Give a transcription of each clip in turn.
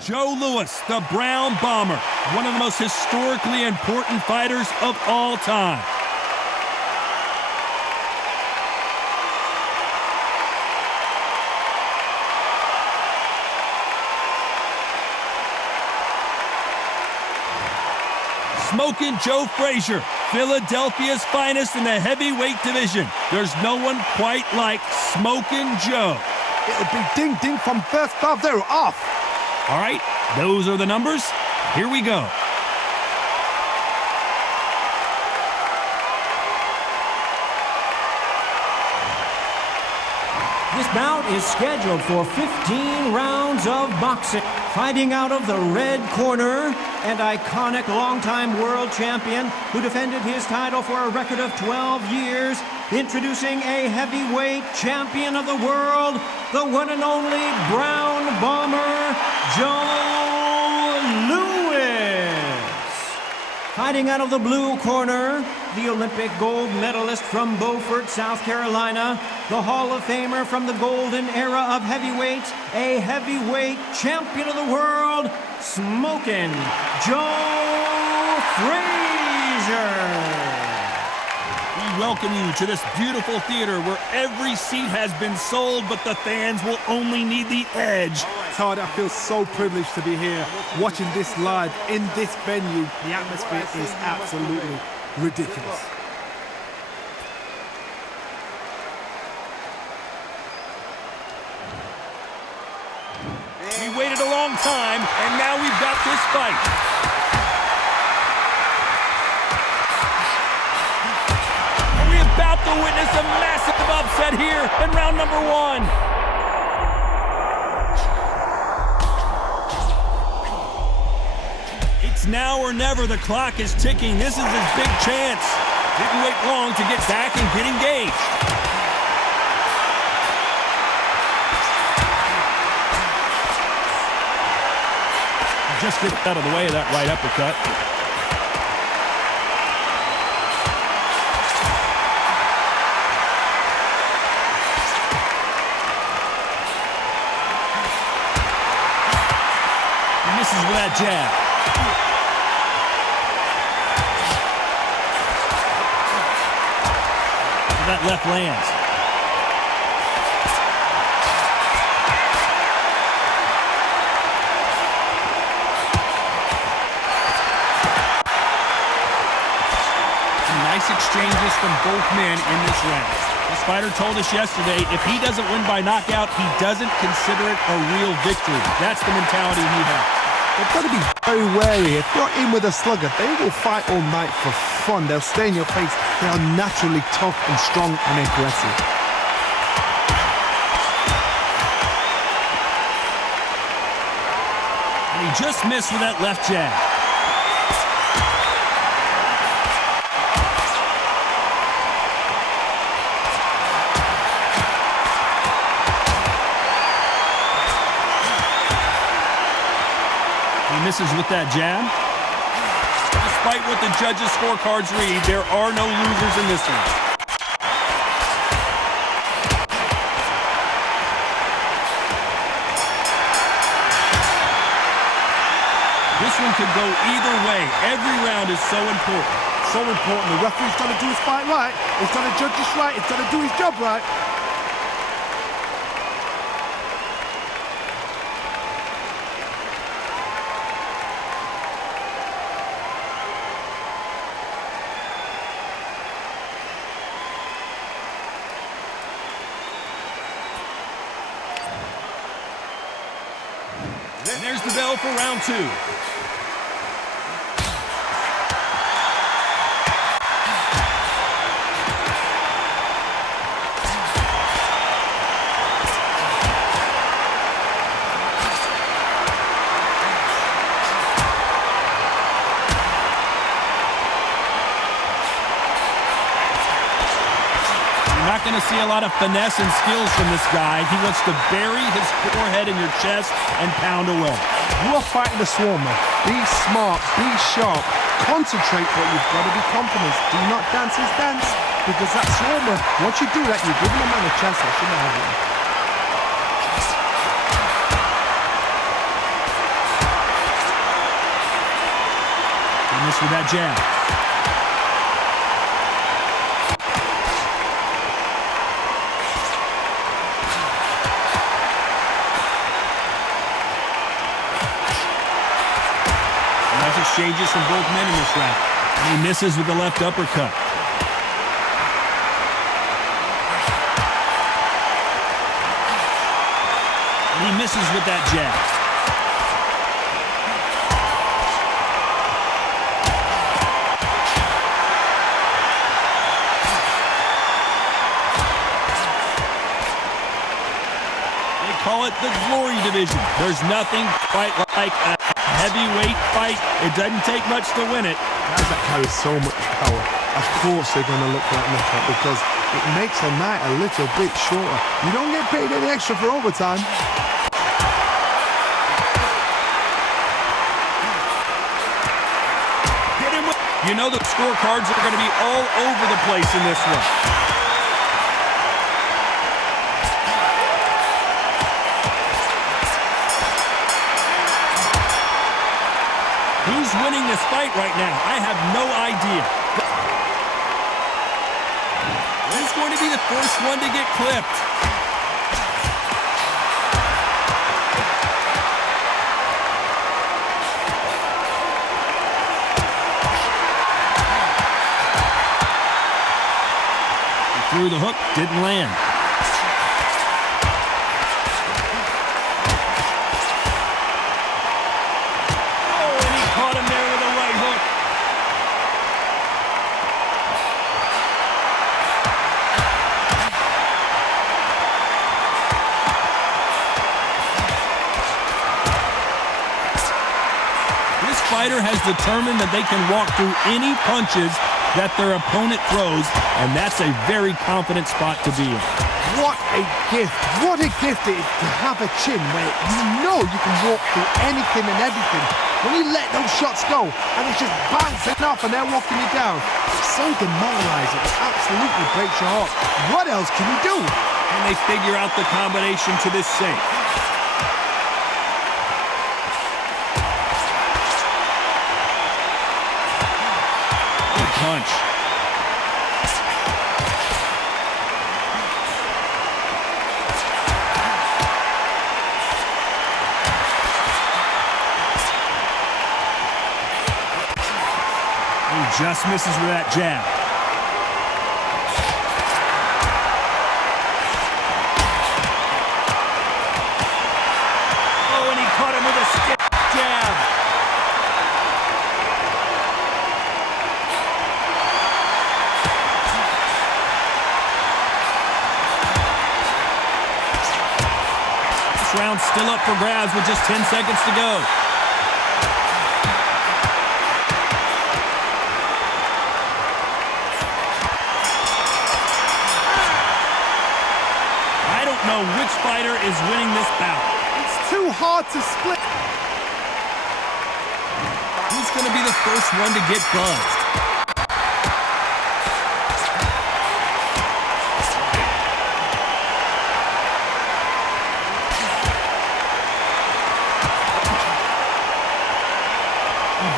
Joe Louis, the Brown Bomber, one of the most historically important fighters of all time. Smoking Joe Frazier, Philadelphia's finest in the heavyweight division. There's no one quite like Smoking Joe. It'll be ding-ding from first glove. They're off. All right, those are the numbers. Here we go. This bout is scheduled for 15 rounds of boxing. Fighting out of the red corner, and iconic longtime world champion who defended his title for a record of 12 years, introducing a heavyweight champion of the world, the one and only Brown Bomber, Joe Louis. Fighting out of the blue corner, the Olympic gold medalist from Beaufort, South Carolina, the Hall of Famer from the golden era of heavyweights, a heavyweight champion of the world, Smoking Joe Frazier. We welcome you to this beautiful theater where every seat has been sold, but the fans will only need the edge. Todd, I feel so privileged to be here watching this live in this venue. The atmosphere is absolutely ridiculous. We waited a long time, and now we've got this fight. Are we about to witness a massive upset here in round number one? It's now or never. The clock is ticking. This is his big chance. Didn't wait long to get back and get engaged. Just get out of the way of that right uppercut. He misses with that jab. That left lands. Nice exchanges from both men in this round. This fighter told us yesterday, if he doesn't win by knockout, he doesn't consider it a real victory. That's the mentality he has. They've got to be very wary. If you're in with a slugger, they will fight all night for fun. They'll stay in your face. They are naturally tough and strong and aggressive. And he just missed with that left jab. He misses with that jab. Despite what the judges' scorecards read, there are no losers in this one. This one could go either way. Every round is so important. So important. The referee's got to do his fight right. He's got to judge this right. He's got to do his job right. And there's the bell for round two. Not going to see a lot of finesse and skills from this guy. He wants to bury his forehead in your chest and pound away. You are fighting the swarmer. Be smart, be sharp, concentrate, but you've got to be confident. Do not dance his dance, because that swarmer, once you do that, you're giving a man a chance that shouldn't have him. miss with that jab. Nice exchanges from both men in this round. And he misses with the left uppercut. And he misses with that jab. Call it the glory division. There's nothing quite like a heavyweight fight. It doesn't take much to win it. Guys that carry so much power, of course they're going to look for that knockout because it makes a night a little bit shorter. You don't get paid any extra for overtime. Hit him with... You know the scorecards are going to be all over the place in this one. Who's winning this fight right now? I have no idea. Who's going to be the first one to get clipped? He threw the hook, didn't land. Fighter has determined that they can walk through any punches that their opponent throws, and that's a very confident spot to be in. What a gift. What a gift it is to have a chin where you know you can walk through anything and everything. When you let those shots go and it's just bouncing off and they're walking you down, it's so demoralizing. It absolutely breaks your heart. What else can you do? And they figure out the combination to this safe. Punch. He just misses with that jab. Oh, and he caught him with a stiff jab. Round still up for grabs with just 10 seconds to go. I don't know which fighter is winning this bout. It's too hard to split. Who's going to be the first one to get buzzed?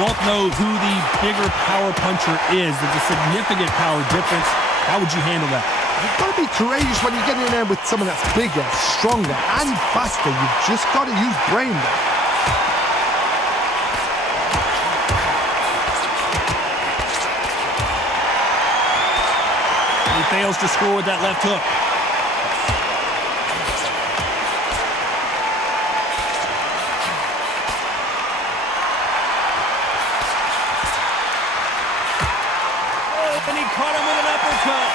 Both know who the bigger power puncher is. There's a significant power difference. How would you handle that? You've got to be courageous when you get in there with someone that's bigger, stronger, and faster. You've just got to use brain there. He fails to score with that left hook. And he caught him with an uppercut.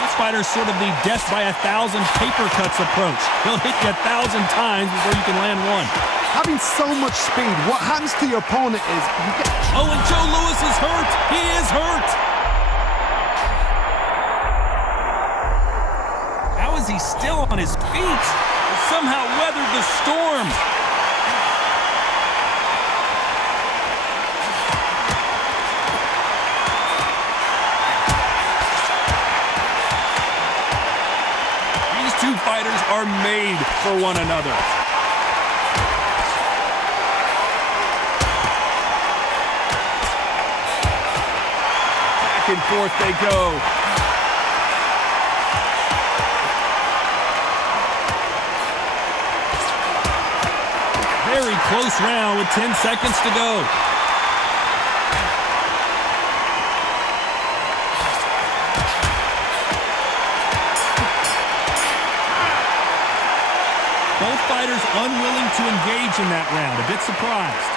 This fighter's sort of the death by 1,000 paper cuts approach. He'll hit you 1,000 times before you can land one. Having so much speed, what happens to your opponent is you get... Oh, and Joe Louis is hurt. He is hurt. How is he still on his feet? He somehow weathered the storm. These two two fighters are made for one another. Back and forth they go. Very close round with 10 seconds to go. Both fighters unwilling to engage in that round. A bit surprised.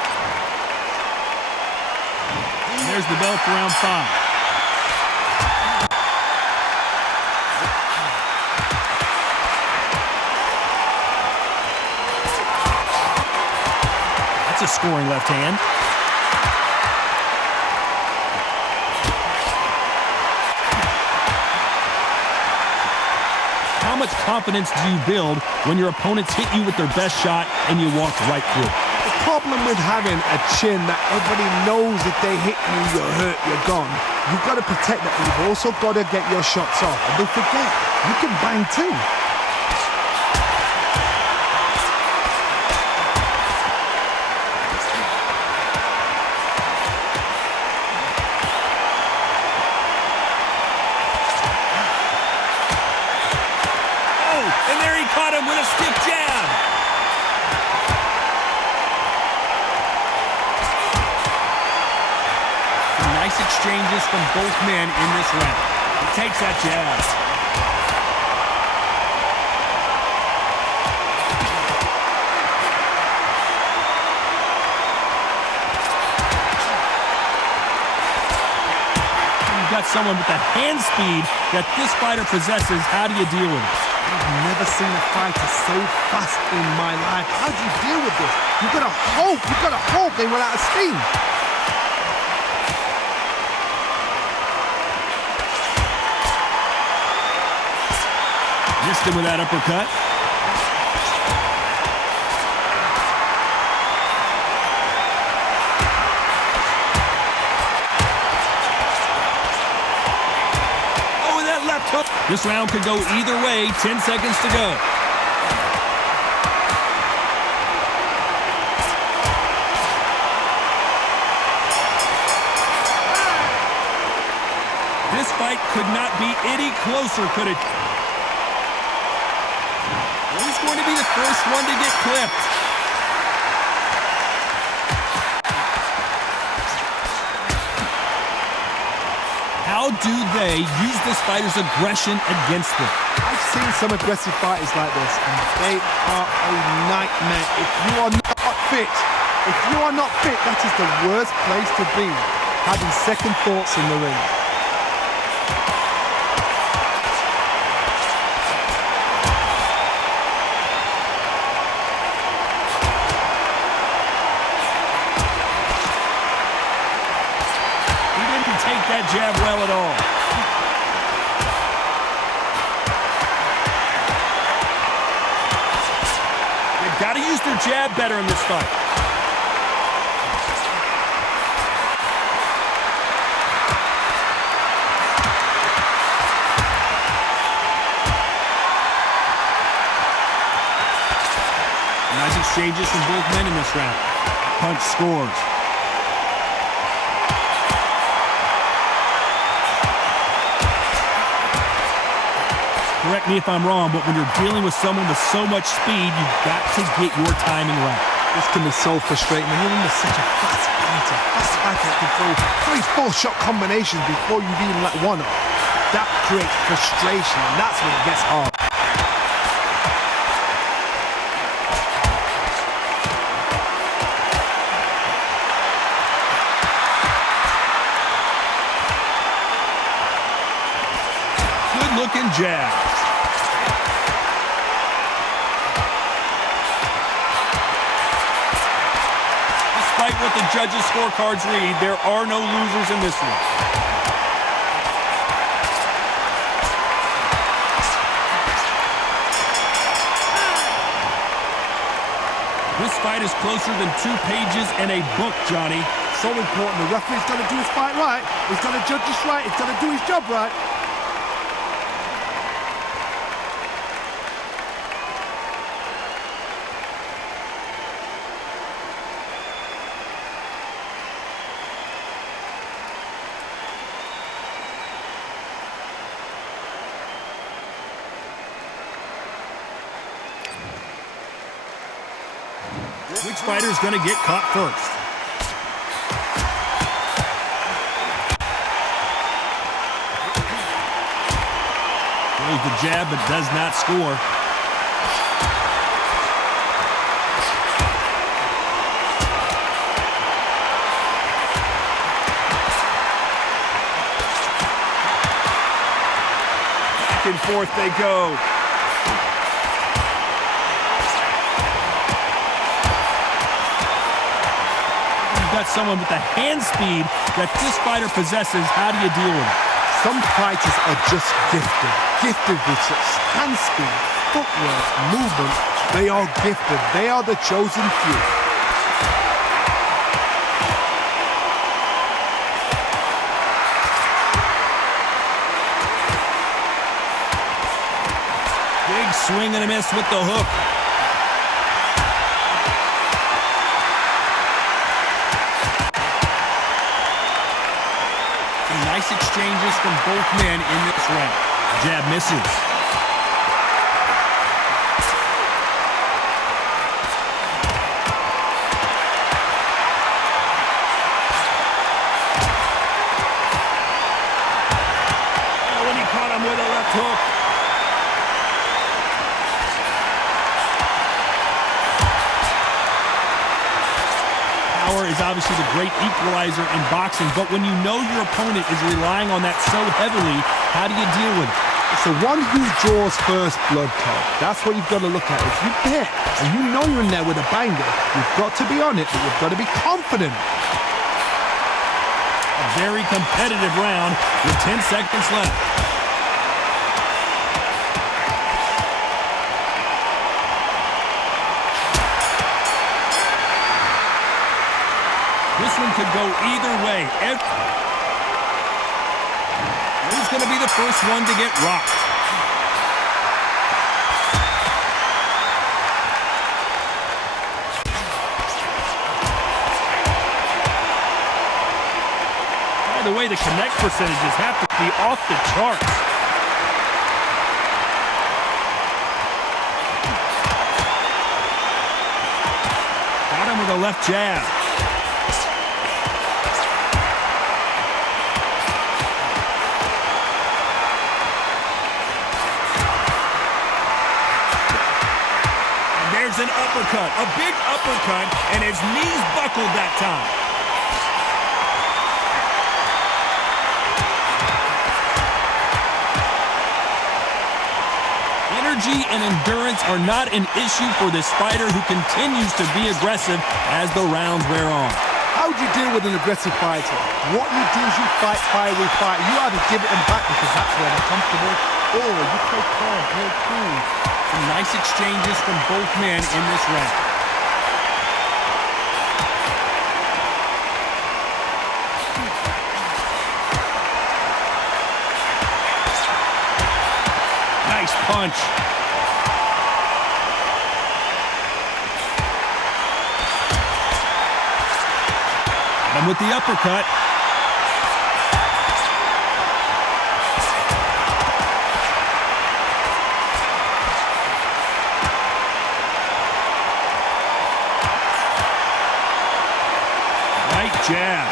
And there's the bell for round 5. A scoring left hand. How much confidence do you build when your opponents hit you with their best shot and you walk right through? The problem with having a chin that everybody knows if they hit you, you're hurt, you're gone. You've got to protect that. You've also got to get your shots off. And don't forget, you can bang too. And there he caught him with a stiff jab. Some nice exchanges from both men in this round. He takes that jab. You've got someone with the hand speed that this fighter possesses. How do you deal with it? I've never seen a fighter so fast in my life. How do you deal with this? You've got to hope they run out of steam. Missed him with that uppercut. Oh, and that left hook. This round could go either way. 10 seconds to go. This fight could not be any closer, could it? Who's going to be the first one to get clipped? How do they use this fighter's aggression against them? I've seen some aggressive fighters like this, and they are a nightmare. If you are not fit, that is the worst place to be, having second thoughts in the ring. Take that jab well at all. They've got to use their jab better in this fight. Nice exchanges from both men in this round. Punch scores. Correct me if I'm wrong, but when you're dealing with someone with so much speed, you've got to get your timing right. This can be so frustrating when you're under such a fast fighter that can throw 3-4 shot combinations before you've even let one off. That creates frustration, and that's when it gets hard. Good looking jab. Despite what the judges' scorecards read, there are no losers in this one. This fight is closer than 2 pages in a book, Johnny. So important. The referee's got to do his fight right. He's got to judge this right. He's got to do his job right. Which fighter is going to get caught first? Throws the jab, but does not score. Back and forth they go. Got someone with the hand speed that this fighter possesses. How do you deal with it? Some fighters are just gifted with such hand speed, footwork, movement. They are gifted. They are the chosen few. Big swing and a miss with the hook. Nice exchanges from both men in this round. Jab misses. Oh, and he caught him with a left hook. Power is obviously the great equalizer in boxing, but when you know your opponent is relying on that so heavily, how do you deal with it? It's the one who draws first blood, Todd. That's what you've got to look at. If you bet and you know you're in there with a banger, you've got to be on it, but you've got to be confident. A very competitive round with 10 seconds left. This one could go either way. Who's going to be the first one to get rocked? By the way, the connect percentages have to be off the charts. Got him with a left jab. An uppercut, a big uppercut, and his knees buckled that time. Energy and endurance are not an issue for this fighter who continues to be aggressive as the rounds wear on. How do you deal with an aggressive fighter? What you do is you fight fire with fire. You either give it them back because that's where they're comfortable, or you play calm, play cool. Some nice exchanges from both men in this round. Nice punch. And with the uppercut. Jab.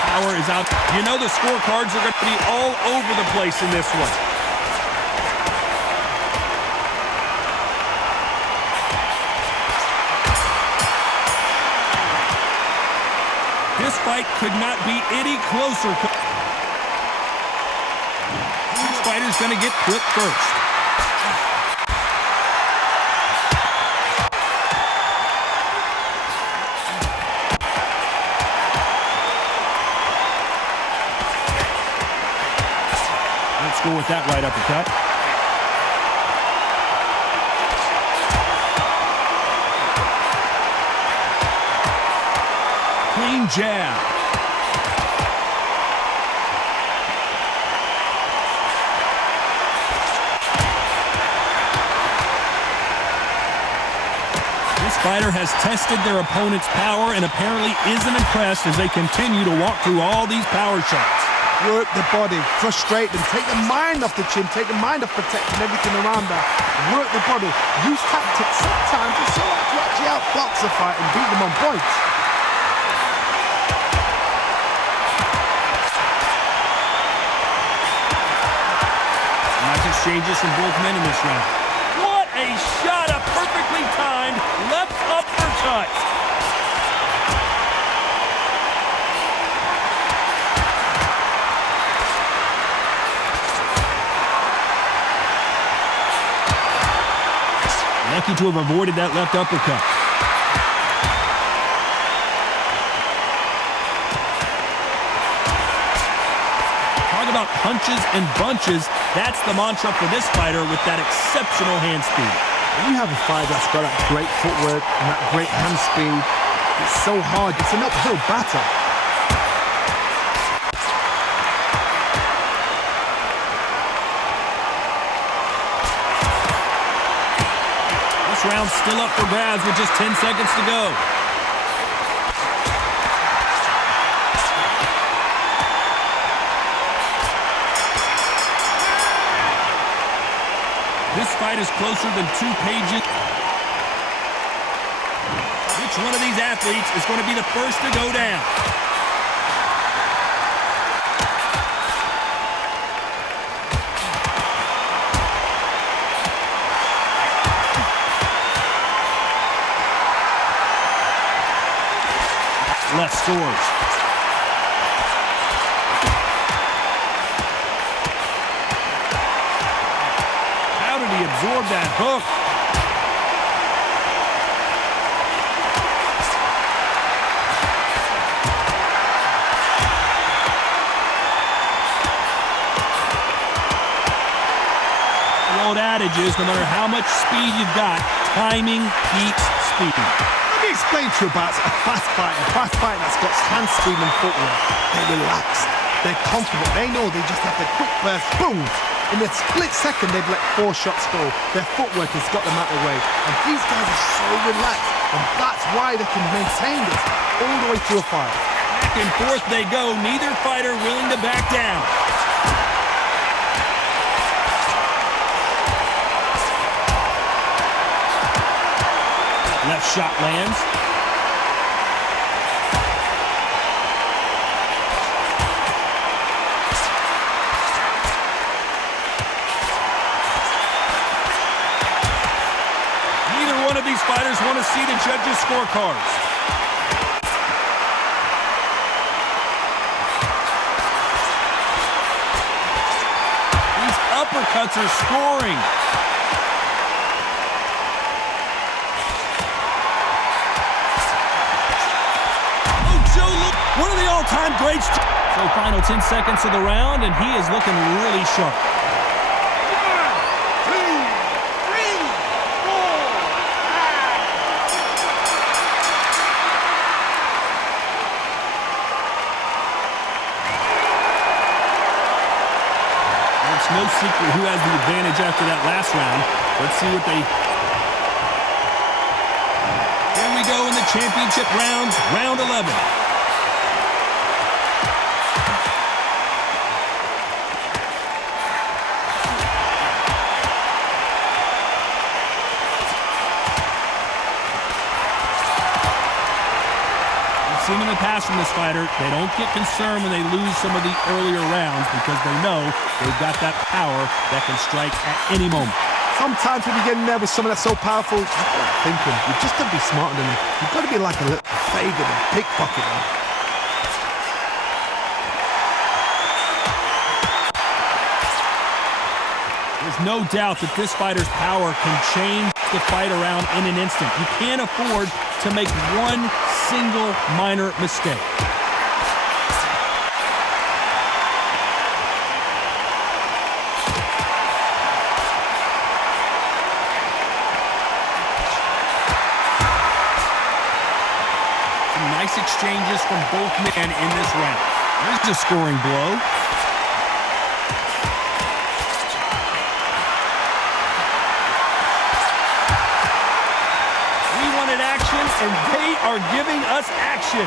Power is out. You know the scorecards are going to be all over the place in this one. This fight could not be any closer. This fighter's going to get clipped first. With that right uppercut. Clean jab. This fighter has tested their opponent's power and apparently isn't impressed as they continue to walk through all these power shots. Work the body, frustrate them, take the mind off the chin, take the mind off protecting everything around that. Work the body, use tactics sometimes so that you actually outbox a fight and beat them on points. Nice exchanges from both men in this round. What a shot! A perfectly timed left uppercut. Lucky to have avoided that left uppercut. Talk about punches and bunches. That's the mantra for this fighter with that exceptional hand speed. When you have a fighter that's got that great footwork and that great hand speed, it's so hard. It's an uphill battle. This round's still up for grabs with just 10 seconds to go. This fight is closer than 2 pages. Which one of these athletes is going to be the first to go down? Left swords. How did he absorb that hook? The old adage is no matter how much speed you've got, timing beats speed. Let me explain to you about a fast fighter that's got hand speed and footwork. They're relaxed, they're confident, they know they just have the quick burst, boom! In a split second, they've let 4 shots go. Their footwork has got them out of the way. And these guys are so relaxed, and that's why they can maintain this all the way through a fight. Back and forth they go, neither fighter willing to back down. Left shot lands. Neither one of these fighters want to see the judges' scorecards. These uppercuts are scoring. One of the all-time greats. So final 10 seconds of the round, and he is looking really sharp. 1, 2, 3, 4. It's no secret who has the advantage after that last round. Let's see what they... Here we go in the championship rounds, round 11. Seen in the past from this fighter, they don't get concerned when they lose some of the earlier rounds because they know they've got that power that can strike at any moment. Sometimes when you get in there with someone that's so powerful, you've got to think him. You've just got to be smarter than him. You've got to be like a little Frazier and pickpocket him. There's no doubt that this fighter's power can change the fight around in an instant. You can't afford to make one single minor mistake. Some nice exchanges from both men in this round. There's a scoring blow. And they are giving us action.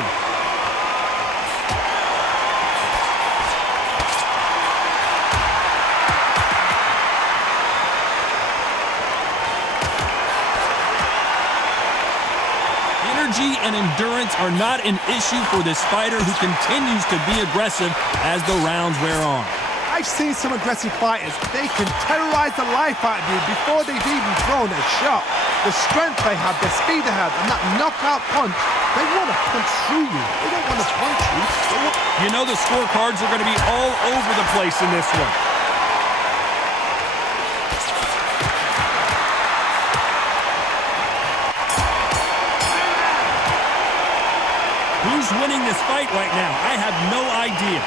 Energy and endurance are not an issue for this fighter who continues to be aggressive as the rounds wear on. I've seen some aggressive fighters. They can terrorize the life out of you before they've even thrown a shot. The strength they have, the speed they have, and that knockout punch, they want to punch through you. They don't want to punch you. You know the scorecards are going to be all over the place in this one. Who's winning this fight right now? I have no idea.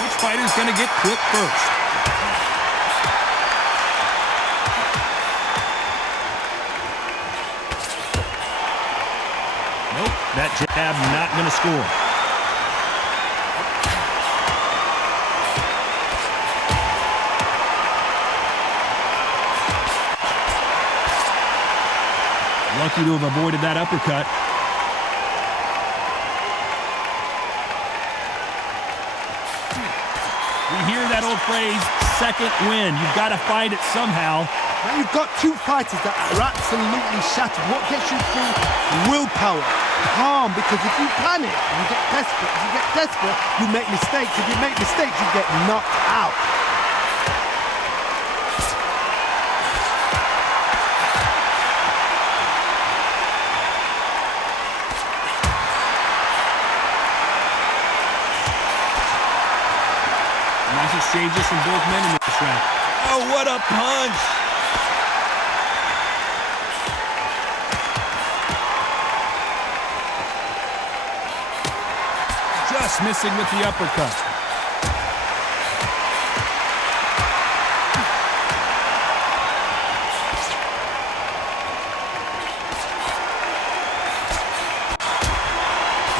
Which fighter's going to get clipped first? Nope, that jab not going to score. Lucky to have avoided that uppercut. We hear that old phrase, second win. You've got to find it somehow. Now you've got two fighters that are absolutely shattered. What gets you through? Willpower. Calm, because if you panic, you get desperate. If you get desperate, you make mistakes. If you make mistakes, you get knocked out. Nice exchanges from both men in this round. Oh, what a punch! Just missing with the uppercut.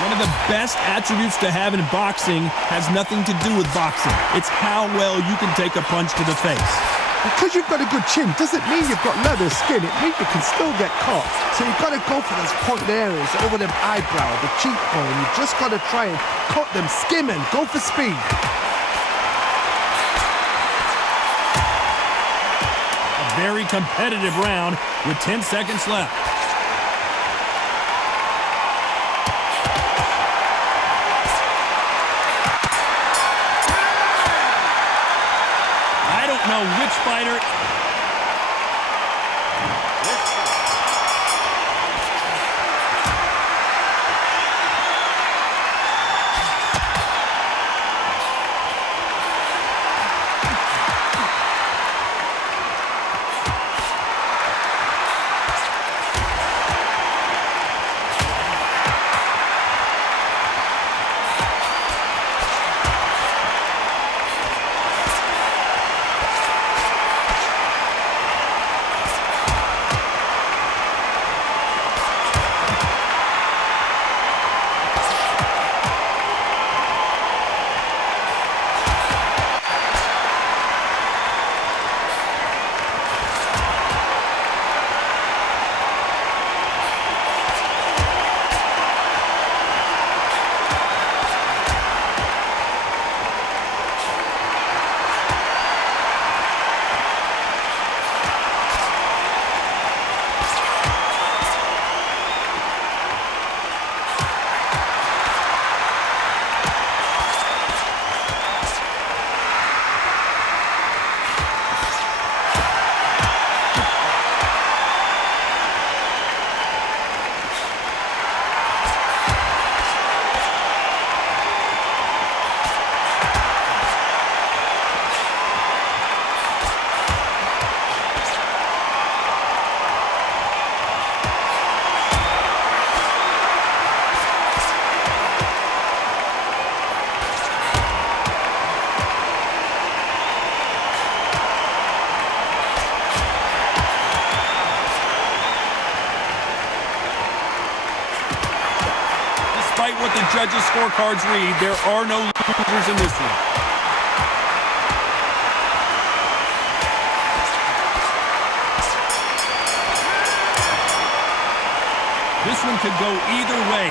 One of the best attributes to have in boxing has nothing to do with boxing. It's how well you can take a punch to the face. Because you've got a good chin doesn't mean you've got leather skin. It means you can still get caught. So you've got to go for those pointed areas over them eyebrow, the cheekbone. You've just got to try and cut them, skim and go for speed. A very competitive round with 10 seconds left. I don't know which fighter. Despite what the judges' scorecards read, there are no losers in this one. This one could go either way.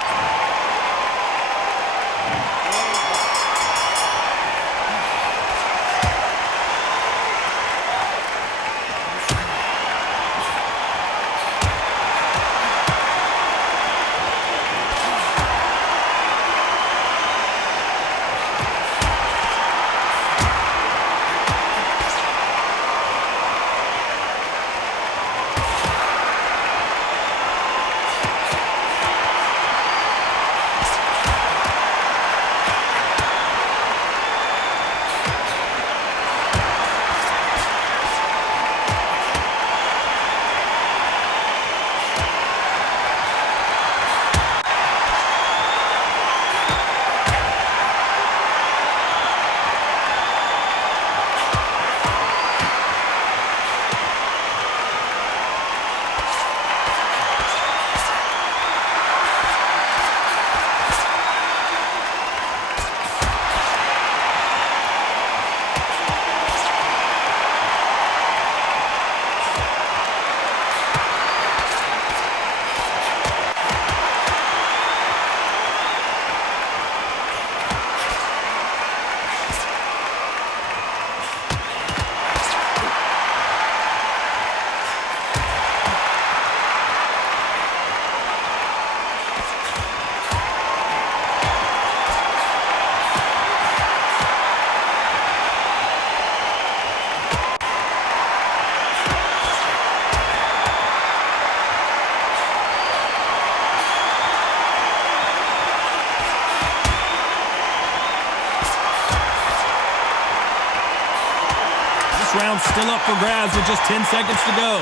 round's still up for grabs with just 10 seconds to go.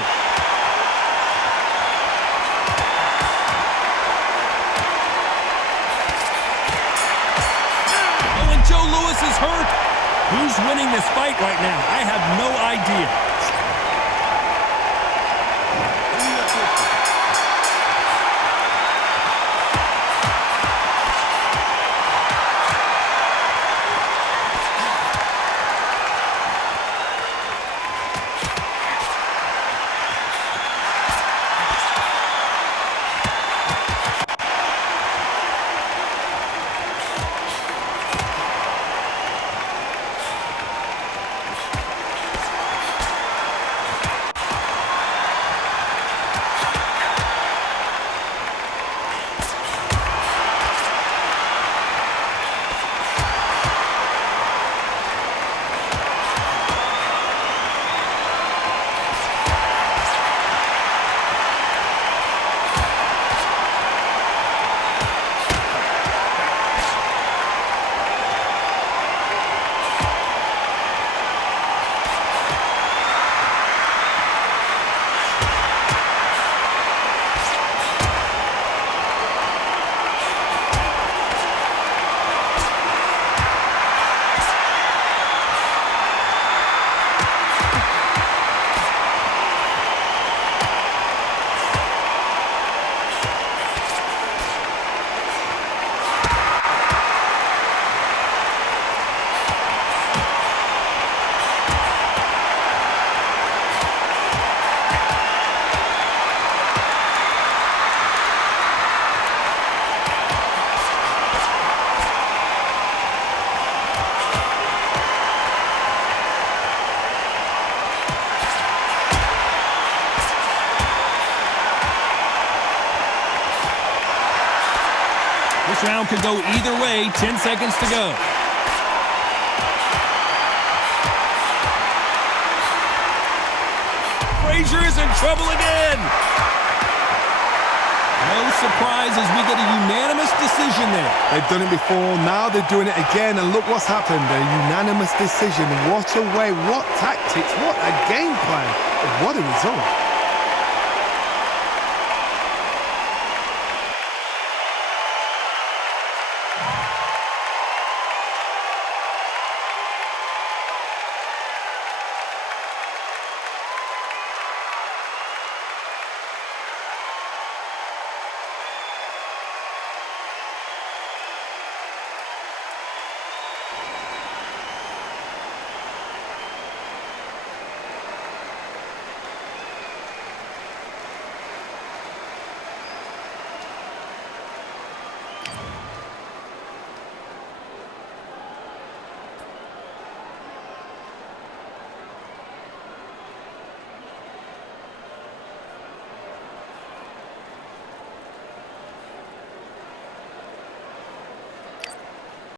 Oh, and Joe Louis is hurt. Who's winning this fight right now? I have no idea. This round could go either way. 10 seconds to go. Frazier is in trouble again. No surprise as we get a unanimous decision there. They've done it before, now they're doing it again, and look what's happened. A unanimous decision. What a way, what tactics, what a game plan. What a result.